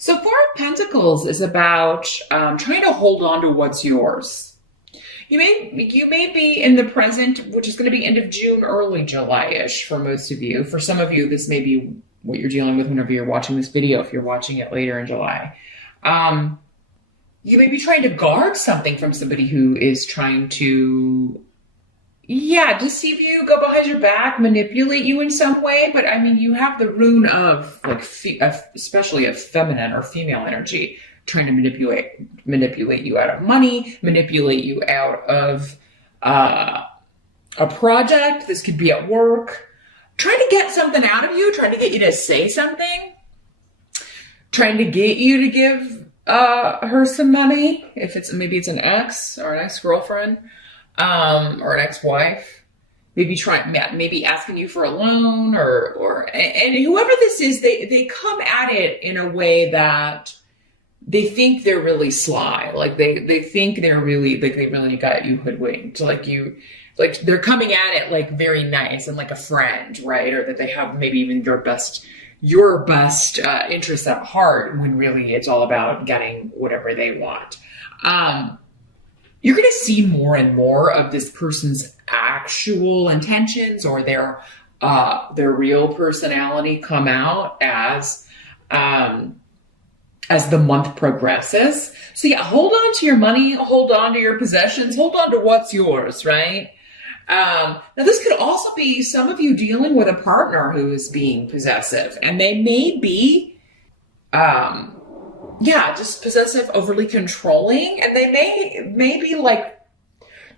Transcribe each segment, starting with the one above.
So Four of Pentacles is about trying to hold on to what's yours. You may be in the present, which is going to be end of June, early July-ish for most of you. For some of you, this may be what you're dealing with whenever you're watching this video, if you're watching it later in July. You may be trying to guard something from somebody who is trying to, deceive you, go behind your back, manipulate you in some way. But I mean, you have the rune of like, especially a feminine or female energy, trying to manipulate you out of money, manipulate you out of a project. This could be at work, trying to get something out of you, trying to get you to say something, trying to get you to give her some money. If it's maybe it's an ex or an ex-girlfriend, or an ex-wife, maybe asking you for a loan and whoever this is, they come at it in a way that they think they're really sly. Like they think they're really, like they really got you hoodwinked. Like they're coming at it like very nice and like a friend, right? Or that they have maybe even your best interests at heart, when really it's all about getting whatever they want. You're going to see more and more of this person's actual intentions or their real personality come out as the month progresses. So yeah, hold on to your money, hold on to your possessions, hold on to what's yours, right? Now this could also be some of you dealing with a partner who is being possessive, and they may be, just possessive, overly controlling, and they may be like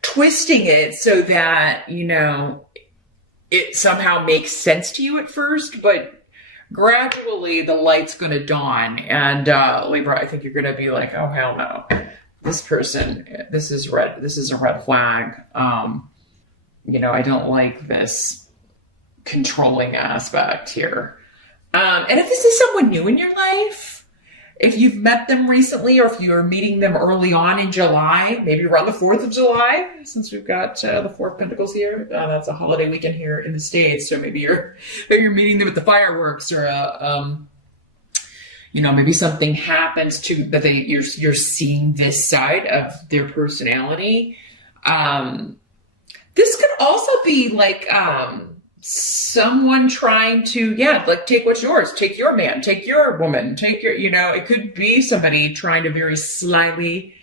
twisting it so that, it somehow makes sense to you at first, but gradually the light's going to dawn. And Libra, I think you're going to be like, oh, hell no. This person, this is a red flag. I don't like this controlling aspect here. And if this is someone new in your life, if you've met them recently, or if you're meeting them early on in July, maybe around the 4th of July, since we've got the Four of Pentacles here. That's a holiday weekend here in the States. So maybe you're meeting them at the fireworks, or maybe something happens to that you're seeing this side of their personality. This could also be like someone trying to, take what's yours, take your man, take your woman, take your, it could be somebody trying to very slyly,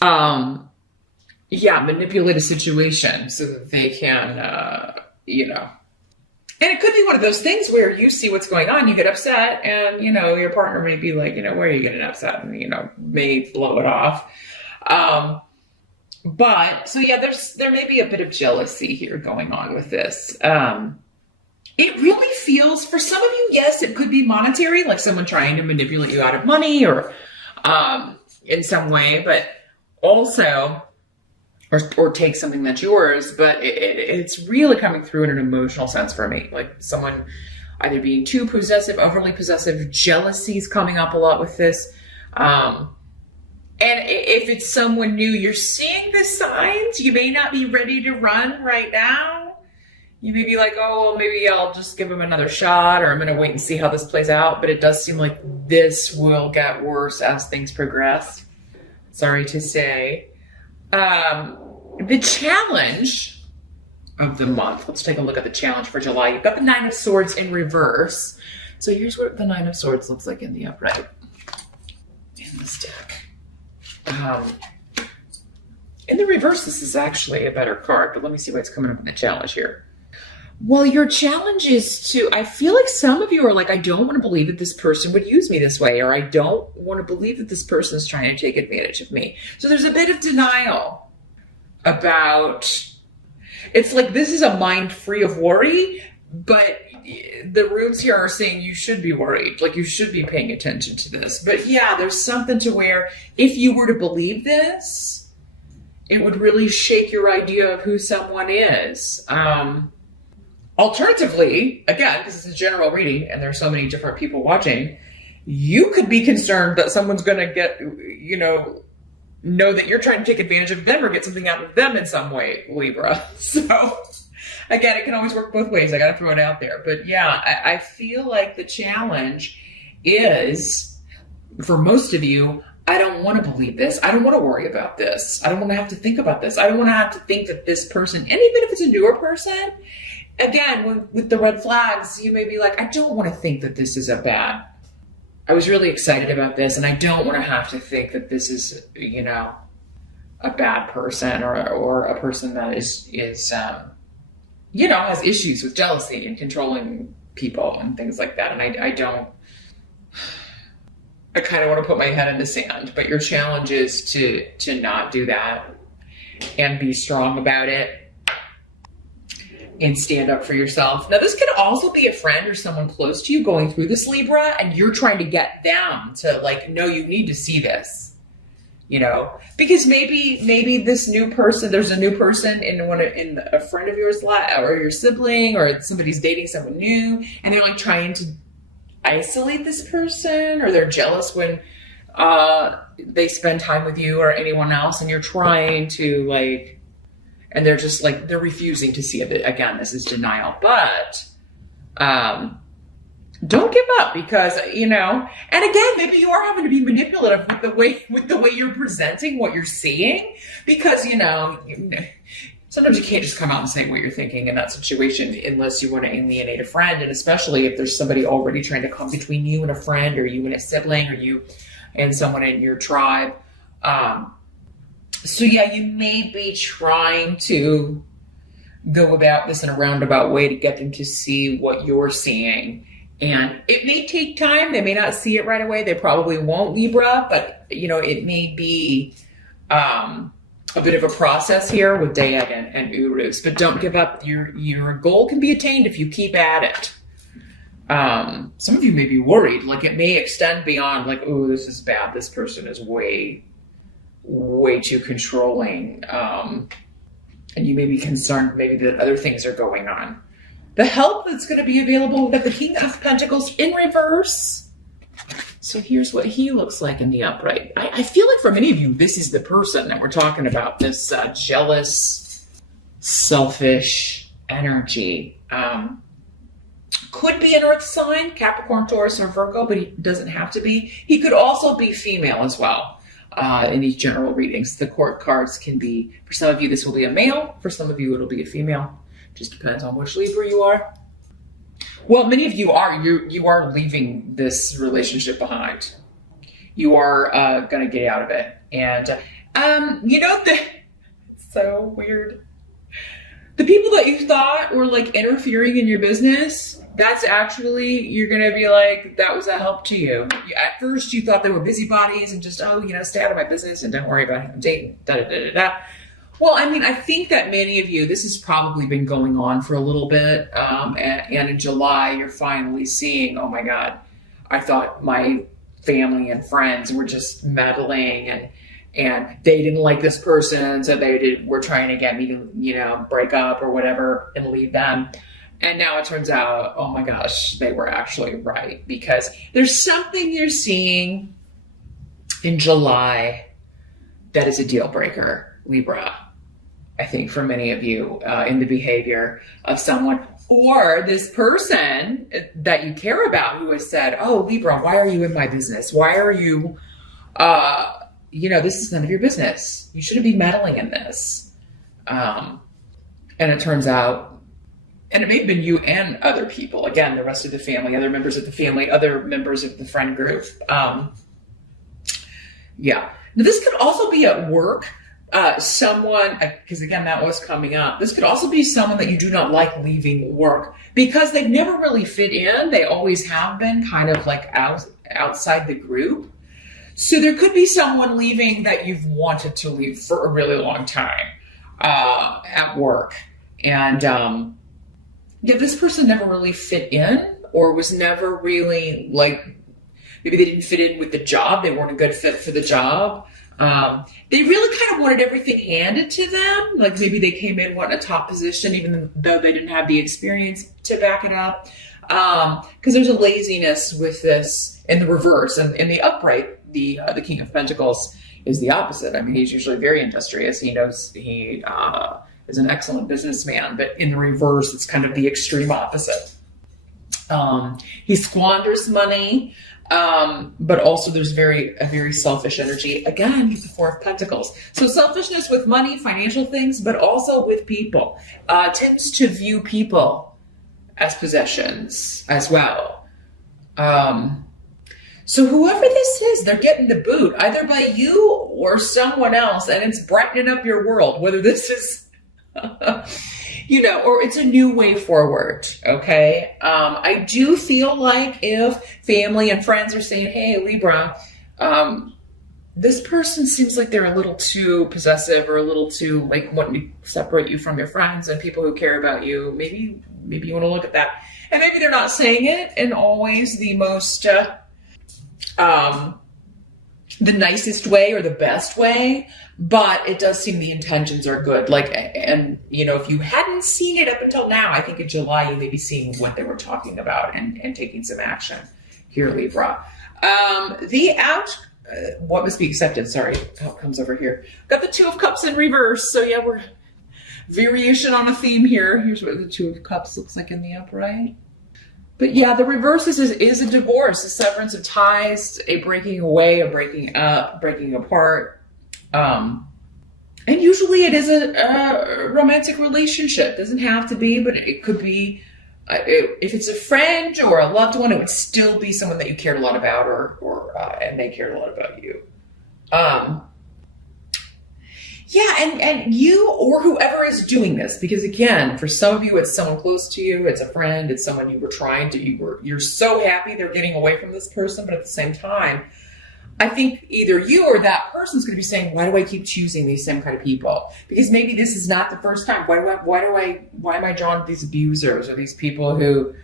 manipulate a situation so that they can, and it could be one of those things where you see what's going on, you get upset, and, your partner may be like, why are you getting upset? And, may blow it off. But so there may be a bit of jealousy here going on with this. It really feels, for some of you, yes, it could be monetary, like someone trying to manipulate you out of money or in some way, but also, or take something that's yours. But it's really coming through in an emotional sense for me, like someone either being too possessive, overly possessive. Jealousy is coming up a lot with this. And if it's someone new, you're seeing the signs. You may not be ready to run right now. You may be like, oh, well, maybe I'll just give him another shot, or I'm going to wait and see how this plays out. But it does seem like this will get worse as things progress. Sorry to say. The challenge of the month. Let's take a look at the challenge for July. You've got the Nine of Swords in reverse. So here's what the Nine of Swords looks like in the upright in this deck. In the reverse, this is actually a better card, but let me see what's coming up in the challenge here. Well, your challenge is I feel like some of you are like, I don't want to believe that this person would use me this way, or I don't want to believe that this person is trying to take advantage of me. So there's a bit of denial about, it's like this is a mind free of worry, but the runes here are saying you should be worried, like you should be paying attention to this. But yeah, there's something to where if you were to believe this, it would really shake your idea of who someone is. Alternatively, again, because it's a general reading and there's so many different people watching, you could be concerned that someone's going to get, know that you're trying to take advantage of them or get something out of them in some way, Libra. So again, it can always work both ways. I got to throw it out there. But yeah, I feel like the challenge is, for most of you, I don't want to believe this. I don't want to worry about this. I don't want to have to think about this. I don't want to have to think that this person, and even if it's a newer person, again, with the red flags, you may be like, I don't want to think that this is I was really excited about this, and I don't want to have to think that this is, you know, a bad person or a person that is you know, has issues with jealousy and controlling people and things like that. And I kind of want to put my head in the sand, but your challenge is to not do that and be strong about it and stand up for yourself. Now, this could also be a friend or someone close to you going through this, Libra, and you're trying to get them to like, no, you need to see this, you know, because maybe this new person, there's a new person in a friend of yours or your sibling, or somebody's dating someone new, and they're like trying to isolate this person, or they're jealous when they spend time with you or anyone else, and you're trying to like, and they're just like, they're refusing to see it. Again, this is denial, but don't give up, because, you know, and again, maybe you are having to be manipulative with the way you're presenting what you're seeing, because, you know, sometimes you can't just come out and say what you're thinking in that situation unless you want to alienate a friend. And especially if there's somebody already trying to come between you and a friend, or you and a sibling, or you and someone in your tribe. So yeah, you may be trying to go about this in a roundabout way to get them to see what you're seeing. And it may take time. They may not see it right away. They probably won't, Libra, but you know, it may be a bit of a process here with Dayad and Urus, but don't give up. Your goal can be attained if you keep at it. Some of you may be worried, like it may extend beyond like, oh, this is bad. This person is way too controlling. And you may be concerned maybe that other things are going on. The help that's going to be available, we got the King of Pentacles in reverse. So here's what he looks like in the upright. I feel like for many of you, this is the person that we're talking about, this jealous, selfish energy. Could be an earth sign, Capricorn, Taurus, or Virgo, but he doesn't have to be. He could also be female as well in these general readings. The court cards can be, for some of you, this will be a male. For some of you, it'll be a female. Just depends on which Libra you are. Well, many of you are. You are leaving this relationship behind. You are going to get out of it. And, you know, so weird. The people that you thought were like interfering in your business, that's actually, you're going to be like, that was a help to you. At first, you thought they were busybodies and just, oh, you know, stay out of my business and don't worry about him dating, da-da-da-da-da. Well, I mean, I think that many of you, this has probably been going on for a little bit. And in July, you're finally seeing, oh my God, I thought my family and friends were just meddling and they didn't like this person. So were trying to get me to, you know, break up or whatever and leave them. And now it turns out, oh my gosh, they were actually right, because there's something you're seeing in July that is a deal breaker, Libra. I think for many of you in the behavior of someone or this person that you care about who has said, oh, Libra, why are you in my business? Why are you, you know, this is none of your business. You shouldn't be meddling in this. And it turns out, and it may have been you and other people, again, the rest of the family, other members of the family, other members of the friend group. Yeah. Now, this could also be at work. Someone, because again, that was coming up. This could also be someone that you do not like leaving work because they've never really fit in. They always have been kind of like outside the group. So there could be someone leaving that you've wanted to leave for a really long time at work. And yeah, this person never really fit in, or was never really like, maybe they didn't fit in with the job. They weren't a good fit for the job. They really kind of wanted everything handed to them. Like maybe they came in wanting a top position, even though they didn't have the experience to back it up. Because there's a laziness with this in the reverse, and in the upright, the King of Pentacles is the opposite. I mean, he's usually very industrious. He knows he is an excellent businessman, but in the reverse, it's kind of the extreme opposite. He squanders money. But also there's a very selfish energy. Again, the Four of Pentacles. So selfishness with money, financial things, but also with people. Tends to view people as possessions as well. So whoever this is, they're getting the boot, either by you or someone else, and it's brightening up your world, whether this is... you know, or it's a new way forward, okay? I do feel like if family and friends are saying, hey, Libra, this person seems like they're a little too possessive or a little too, like, wanting to separate you from your friends and people who care about you, maybe you want to look at that. And maybe they're not saying it in always the most, the nicest way or the best way, but it does seem the intentions are good. Like, and you know, if you hadn't seen it up until now, I think in July you may be seeing what they were talking about and taking some action here, Libra. What must be accepted? Sorry, how it comes over here. Got the Two of Cups in reverse. So yeah, we're variation on a theme here. Here's what the Two of Cups looks like in the upright. But yeah, the reverse is a divorce, a severance of ties, a breaking away, a breaking up, breaking apart. And usually it is a romantic relationship. It doesn't have to be, but it could be. If it's a friend or a loved one, it would still be someone that you cared a lot about, and they cared a lot about you. Yeah, and you or whoever is doing this, because again, for some of you, it's someone close to you, it's a friend, it's someone you were trying to, you're so happy they're getting away from this person, but at the same time, I think either you or that person's going to be saying, why do I keep choosing these same kind of people? Because maybe this is not the first time. Why am I drawn to these abusers or these people who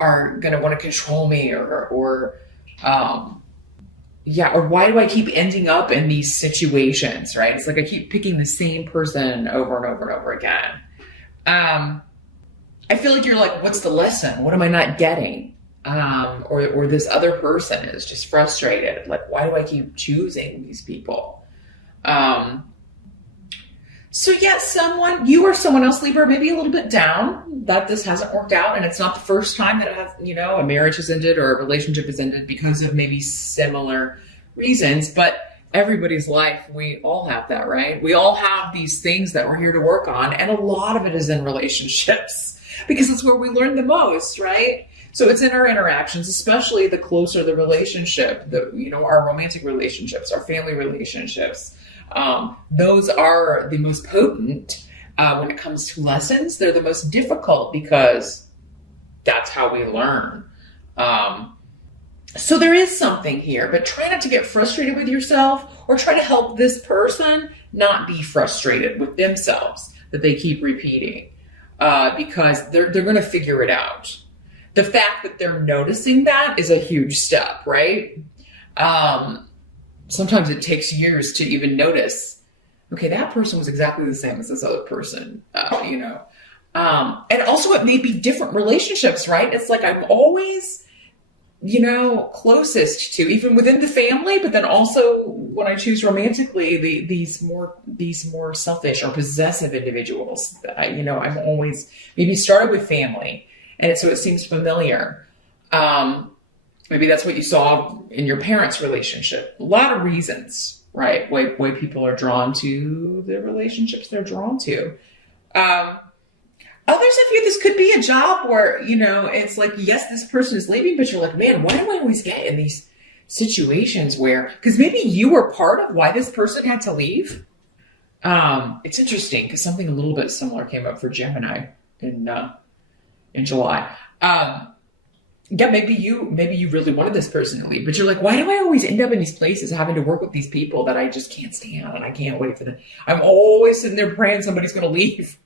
are going to want to control me or why do I keep ending up in these situations, right? It's like I keep picking the same person over and over and over again. I feel like you're like, what's the lesson? What am I not getting? Or this other person is just frustrated. Like, why do I keep choosing these people? So yeah, you or someone else, Libra, maybe a little bit down that this hasn't worked out. And it's not the first time that a marriage has ended or a relationship has ended because of maybe similar reasons. But everybody's life, we all have that, right? We all have these things that we're here to work on. And a lot of it is in relationships because it's where we learn the most, right? So it's in our interactions, especially the closer the relationship, our romantic relationships, our family relationships. Those are the most potent when it comes to lessons. They're the most difficult because that's how we learn. So there is something here, but try not to get frustrated with yourself or try to help this person not be frustrated with themselves that they keep repeating because they're going to figure it out. The fact that they're noticing that is a huge step, right? Sometimes it takes years to even notice, okay, that person was exactly the same as this other person, and also it may be different relationships, right? It's like I'm always, closest to, even within the family, but then also when I choose romantically, these more selfish or possessive individuals that I'm always maybe started with family. And so it seems familiar. Maybe that's what you saw in your parents' relationship. A lot of reasons, right? Why people are drawn to the relationships they're drawn to. Others of you, this could be a job where, it's like, yes, this person is leaving, but you're like, man, why do I always get in these situations where, because maybe you were part of why this person had to leave. It's interesting because something a little bit similar came up for Gemini in July. Maybe you really wanted this person to leave, but you're like, why do I always end up in these places having to work with these people that I just can't stand and I can't wait for them? I'm always sitting there praying somebody's going to leave.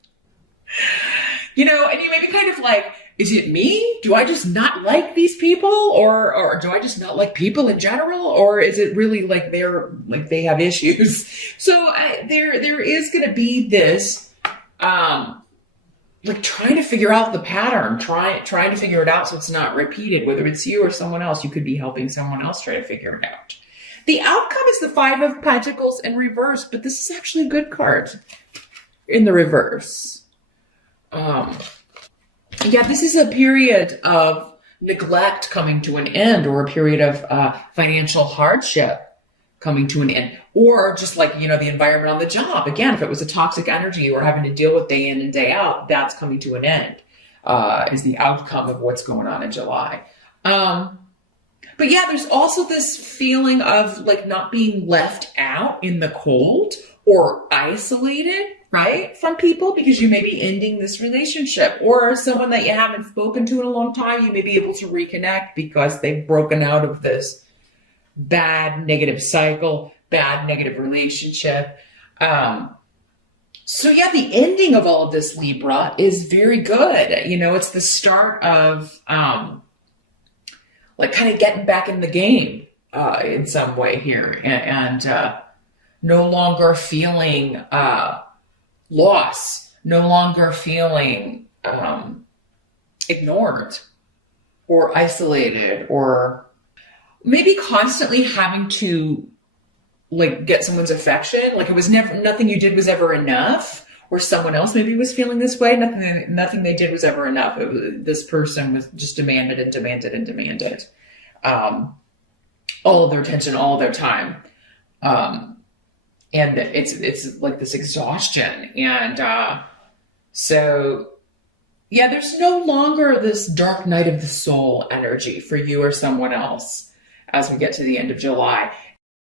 And you may be kind of like, is it me? Do I just not like these people? Or do I just not like people in general? Or is it really like they have issues? So there is going to be this, like trying to figure out the pattern, trying to figure it out so it's not repeated, whether it's you or someone else. You could be helping someone else try to figure it out. The outcome is the Five of Pentacles in reverse, but this is actually a good card in the reverse. This is a period of neglect coming to an end, or a period of financial hardship coming to an end, or just like, the environment on the job. Again, if it was a toxic energy you were having to deal with day in and day out, that's coming to an end, is the outcome of what's going on in July. But yeah, there's also this feeling of like not being left out in the cold or isolated, right, from people, because you may be ending this relationship, or someone that you haven't spoken to in a long time, you may be able to reconnect because they've broken out of this bad negative cycle, bad negative relationship. So yeah, the ending of all of this, Libra, is very good. It's the start of like kind of getting back in the game in some way here, and no longer feeling loss, no longer feeling ignored or isolated, or maybe constantly having to like get someone's affection. Like it was nothing you did was ever enough, or someone else maybe was feeling this way. Nothing they did was ever enough. This person was just demanded and demanded and demanded all of their attention, all of their time. And it's like this exhaustion. And so yeah, there's no longer this dark night of the soul energy for you or someone else as we get to the end of July.